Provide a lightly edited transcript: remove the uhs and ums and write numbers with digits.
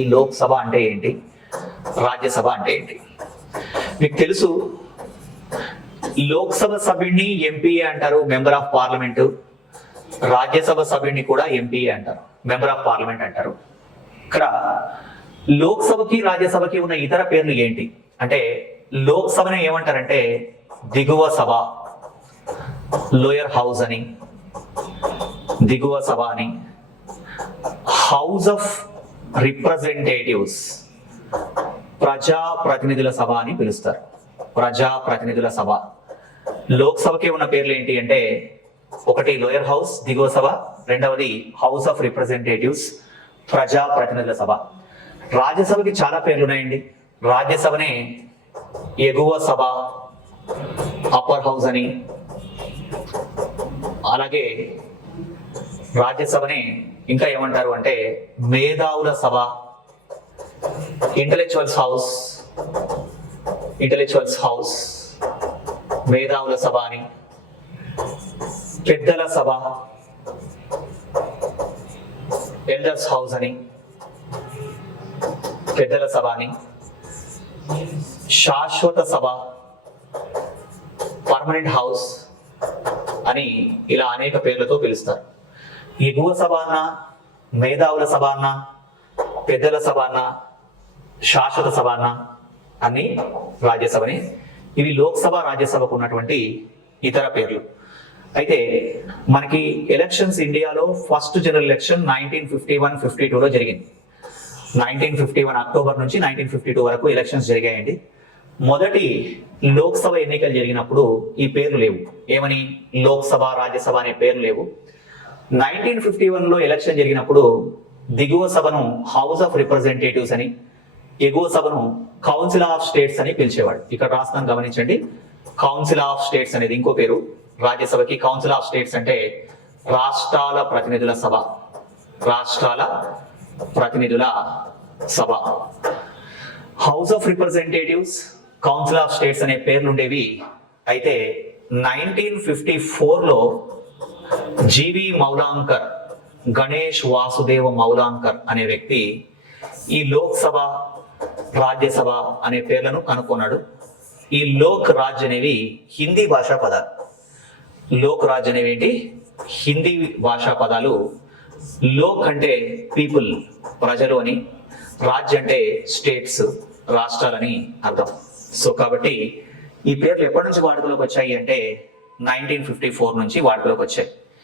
ఈ లోక్సభ అంటే ఏంటి, రాజ్యసభ అంటే ఏంటి? మీకు తెలుసు, లోక్సభ సభ్యుడిని ఎంపీఏ అంటారు, మెంబర్ ఆఫ్ పార్లమెంట్. రాజ్యసభ సభ్యుడిని కూడా ఎంపీఏ అంటారు, మెంబర్ ఆఫ్ పార్లమెంట్ అంటారు. ఇక్కడ లోక్సభకి రాజ్యసభకి ఉన్న ఇతర పేర్లు ఏంటి అంటే, లోక్సభని ఏమంటారంటే దిగువ సభ, లోయర్ హౌస్ అని, దిగువ సభ అని. హౌస్ ఆఫ్ రిప్రజెంటేటివ్స్, ప్రజా ప్రతినిధుల సభ అని పిలుస్తారు. ప్రజా ప్రతినిధుల సభ. లోక్సభకి ఉన్న పేర్లు ఏంటి అంటే, ఒకటి లోయర్ హౌస్, దిగువ సభ. రెండవది హౌస్ ఆఫ్ రిప్రజెంటేటివ్స్, ప్రజా ప్రతినిధుల సభ. రాజ్యసభకి చాలా పేర్లు ఉన్నాయండి. రాజ్యసభనే ఎగువ సభ, అప్పర్ హౌస్ అని. అలాగే రాజ్యసభని ఇంకా ఏమంటారు అంటే మేధావుల సభ, ఇంటెలెక్చువల్స్ హౌస్, ఇంటెలెక్చువల్స్ హౌస్, మేధావుల సభ అని. పెద్దల సభ, ఎల్డర్స్ హౌస్ అని, పెద్దల సభ అని. శాశ్వత సభ, పర్మనెంట్ హౌస్ అని ఇలా అనేక పేర్లతో పిలుస్తారు. ఎగువ సభ అన్న, మేధావుల సభ అన్న, పెద్దల సభ అన్న, శాశ్వత సభ అన్న అన్ని రాజ్యసభని. ఇవి లోక్సభ రాజ్యసభకు ఉన్నటువంటి ఇతర పేర్లు. అయితే మనకి ఎలక్షన్స్ ఇండియాలో ఫస్ట్ జనరల్ ఎలక్షన్ 1951-52లో జరిగింది. 1951 అక్టోబర్ నుంచి 1952 వరకు ఎలక్షన్స్ జరిగాయండి. మొదటి లోక్సభ ఎన్నికలు జరిగినప్పుడు ఈ పేర్లు లేవు. ఏమని? లోక్సభ, రాజ్యసభ అనే పేర్లు లేవు. 1951లో ఎలక్షన్ జరిగినప్పుడు దిగువ సభను హౌస్ ఆఫ్ రిప్రజెంటేటివ్స్ అని, ఎగువ సభను కౌన్సిల్ ఆఫ్ స్టేట్స్ అని పిలిచేవాడు. ఇక్కడ రాస్తాను గమనించండి. కౌన్సిల్ ఆఫ్ స్టేట్స్ అనేది ఇంకో పేరు రాజ్యసభకి. కౌన్సిల్ ఆఫ్ స్టేట్స్ అంటే రాష్ట్రాల ప్రతినిధుల సభ, రాష్ట్రాల ప్రతినిధుల సభ. House of representatives, council of states అనే పేర్లు ఉండేవి. అయితే 1954లో జీవి మౌలాంకర్, గణేష్ వాసుదేవ మౌలాంకర్ అనే వ్యక్తి ఈ లోక్సభ, రాజ్యసభ అనే పేర్లను కనుక్కున్నాడు. ఈ లోక్ రాజ్ అనేవి హిందీ భాషా పదాలు. లోక్ రాజ్ అనేవి ఏంటి? హిందీ భాషా పదాలు. లోక్ అంటే పీపుల్, ప్రజలు అని. రాజ్ అంటే స్టేట్స్, రాష్ట్రాలని అర్థం. సో కాబట్టి ఈ పేర్లు ఎప్పటి నుంచి వాడుకలోకి వచ్చాయి అంటే 1954 నుంచి వాడుకలోకి వచ్చాయి.